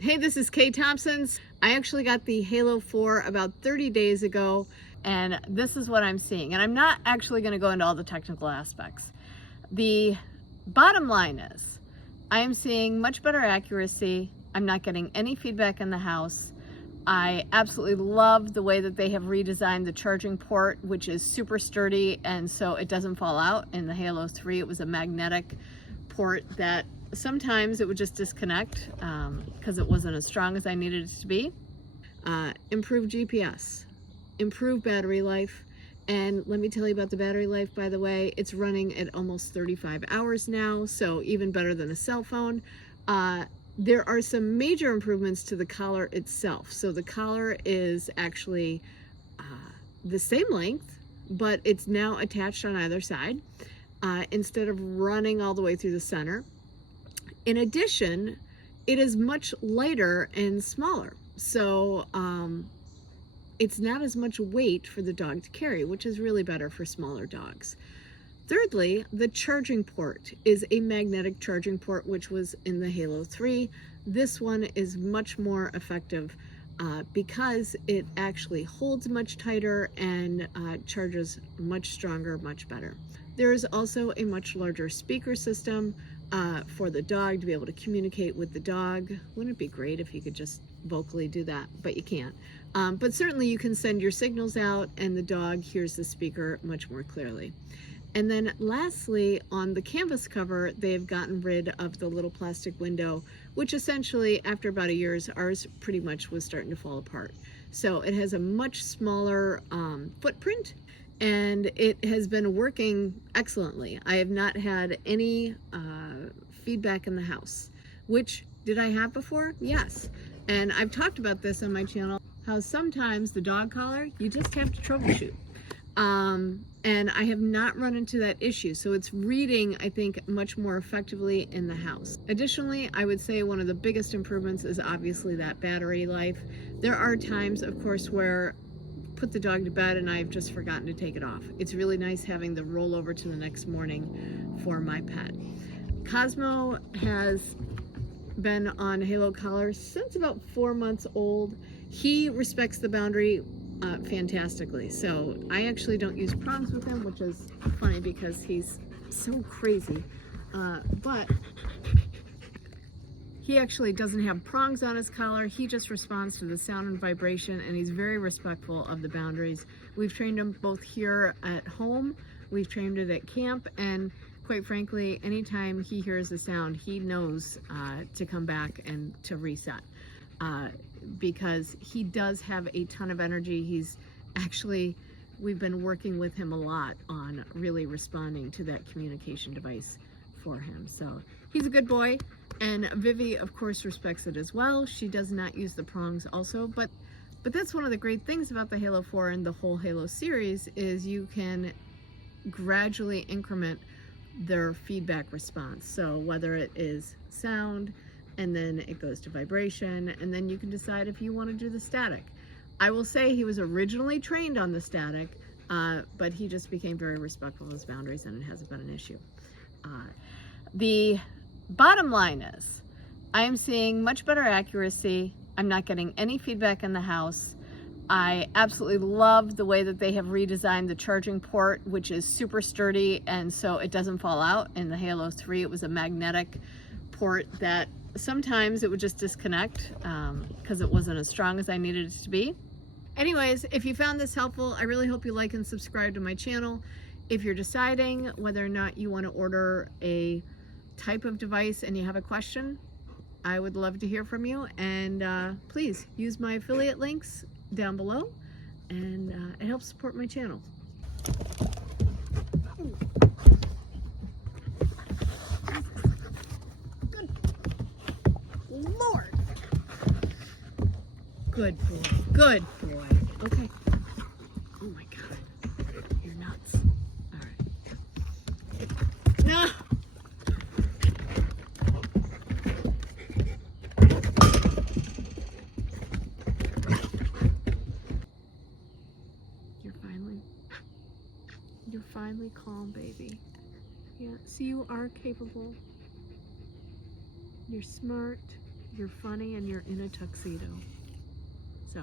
Hey, this is Kay Thompson's. I actually got the Halo 4 about 30 days ago, and this is what I'm seeing. And I'm not actually going to go into all the technical aspects. The bottom line is, I am seeing much better accuracy. I'm not getting any feedback in the house. I absolutely love the way that they have redesigned the charging port, which is super sturdy, and so it doesn't fall out. In the Halo 3, it was a magnetic port that sometimes it would just disconnect because it wasn't as strong as I needed it to be. Improved GPS, improved battery life, and let me tell you about the battery life, by the way. It's running at almost 35 hours now, so even better than a cell phone. There are some major improvements to the collar itself. So the collar is actually the same length, but it's now attached on either side instead of running all the way through the center. In addition, it is much lighter and smaller. So it's not as much weight for the dog to carry, which is really better for smaller dogs. Thirdly, the charging port is a magnetic charging port, which was in the Halo 3. This one is much more effective because it actually holds much tighter and charges much stronger, much better. There is also a much larger speaker system for the dog to be able to communicate with the dog. Wouldn't it be great if you could just vocally do that? But you can't. But certainly you can send your signals out and the dog hears the speaker much more clearly. And then lastly, on the canvas cover, they've gotten rid of the little plastic window, which essentially, after about a year, ours pretty much was starting to fall apart. So it has a much smaller footprint, and it has been working excellently. I have not had any feedback in the house, which did I have before? Yes. And I've talked about this on my channel, how sometimes the dog collar, you just have to troubleshoot. And I have not run into that issue. So it's reading, I think, much more effectively in the house. Additionally, I would say one of the biggest improvements is obviously that battery life. There are times, of course, where put the dog to bed and I've just forgotten to take it off. It's really nice having the rollover to the next morning for my pet. Cosmo has been on Halo collar since about 4 months old. He respects the boundary fantastically. So I actually don't use prongs with him, which is funny because he's so crazy. But he actually doesn't have prongs on his collar. He just responds to the sound and vibration, and he's very respectful of the boundaries. We've trained him both here at home, we've trained it at camp, and quite frankly, anytime he hears a sound, he knows to come back and to reset. Because he does have a ton of energy. We've been working with him a lot on really responding to that communication device for him. So he's a good boy, and Vivi, of course, respects it as well. She does not use the prongs also, but that's one of the great things about the Halo 4 and the whole Halo series is you can gradually increment their feedback response. So whether it is sound, and then it goes to vibration, and then you can decide if you want to do the static. I will say he was originally trained on the static, but he just became very respectful of his boundaries, and it hasn't been an issue. The bottom line is, I am seeing much better accuracy. I'm not getting any feedback in the house. I absolutely love the way that they have redesigned the charging port, which is super sturdy, and so it doesn't fall out. In the Halo 3, it was a magnetic port that sometimes it would just disconnect because it wasn't as strong as I needed it to be. Anyways, if you found this helpful, I really hope you like and subscribe to my channel. If you're deciding whether or not you want to order a type of device and you have a question, I would love to hear from you, and please use my affiliate links down below, and it helps support my channel. Lord. Good boy. Good boy. Okay. Oh my God. You're nuts. All right. No. You're finally calm, baby. Yeah. See, you are capable. You're smart. you're funny and you're in a tuxedo. So